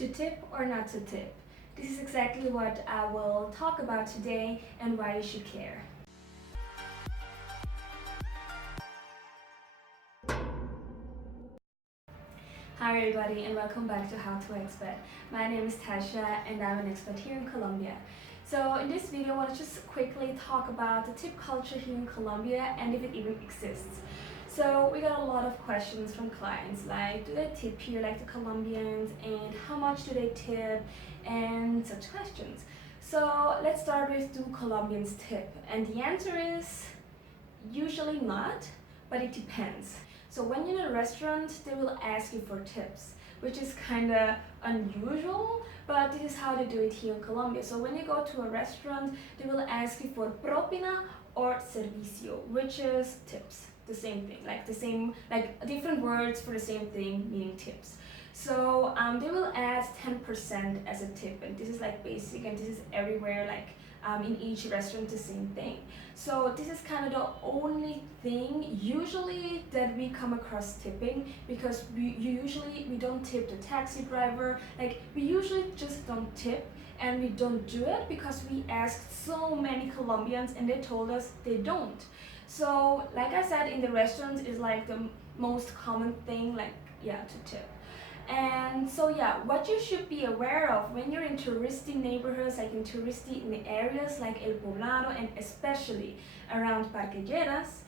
To tip or not to tip? This is exactly what I will talk about today and why you should care. Hi everybody and welcome back to How to Expat. My name is Tasha and I'm an expat here in Colombia. So in this video I want to just quickly talk about the tip culture here in Colombia and if it even exists. So we got a lot of questions from clients like, do they tip here like the Colombians, and how much do they tip, and such questions. So let's start with, do Colombians tip? And the answer is usually not, but it depends. So when you're in a restaurant, they will ask you for tips, which is kind of unusual, but this is how they do it here in Colombia. So when you go to a restaurant, they will ask you for propina or servicio, which is tips. The same thing, like different words for the same thing, meaning tips. So they will add 10% as a tip, and this is like basic, and this is everywhere, like in each restaurant the same thing. So this is kind of the only thing usually that we come across tipping, because we don't tip the taxi driver. Like we usually just don't tip, and we don't do it because we asked so many Colombians and they told us they don't. So like I said, in the restaurants is like the most common thing, like to tip. And so what you should be aware of when you're in touristy neighborhoods, like in touristy in the areas like El Poblado and especially around Parque Lleras,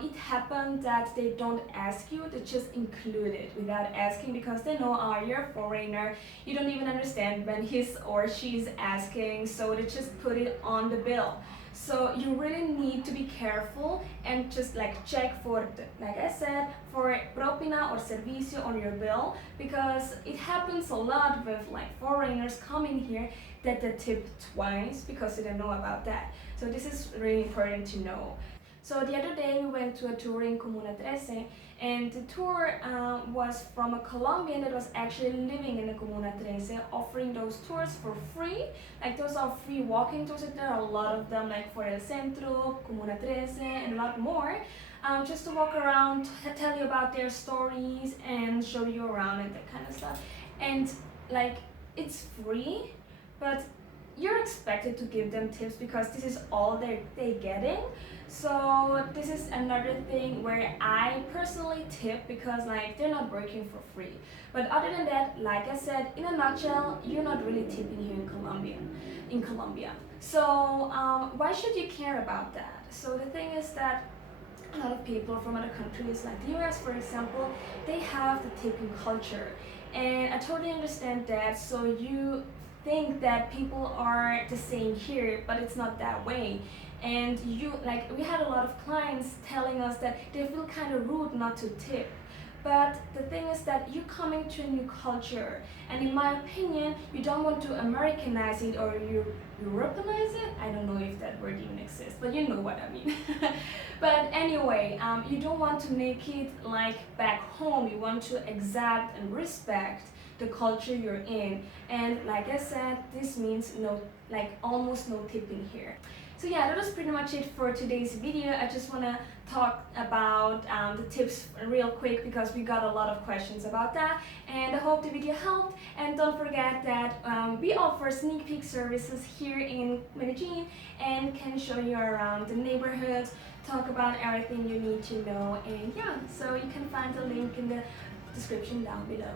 it happened that they don't ask you, they just include it without asking, because they know, oh, you're a foreigner, you don't even understand when he's or she's asking, so they just put it on the bill. So you really need to be careful and just like check for, like I said, for propina or servicio on your bill, because it happens a lot with like foreigners coming here that they tip twice because they don't know about that. So this is really important to know. So the other day we went to a tour in Comuna 13, and the tour was from a Colombian that was actually living in the Comuna 13, offering those tours for free. Like those are free walking tours, there are a lot of them, like for El Centro, Comuna 13, and a lot more. Just to walk around, tell you about their stories and show you around and that kind of stuff. And like it's free, but you're expected to give them tips because this is all they're getting. So this is another thing where I personally tip, because like they're not working for free. But other than that, like I said, in a nutshell, you're not really tipping here in Colombia. So why should you care about that? So the thing is that a lot of people from other countries, like the US for example, they have the tipping culture, and I totally understand that. So you think that people are the same here, but it's not that way. And we had a lot of clients telling us that they feel kind of rude not to tip. But the thing is that you're coming to a new culture, and in my opinion, you don't want to Americanize it or Europeanize it. I don't know if that word even exists, but you know what I mean. But anyway, you don't want to make it like back home. You want to accept and respect the culture you're in. And like I said, this means almost no tipping here. So that was pretty much it for today's video. I just want to talk about the tips real quick because we got a lot of questions about that, and I hope the video helped. And don't forget that we offer sneak peek services here in Medellin and can show you around the neighborhoods, talk about everything you need to know, and so you can find the link in the description down below.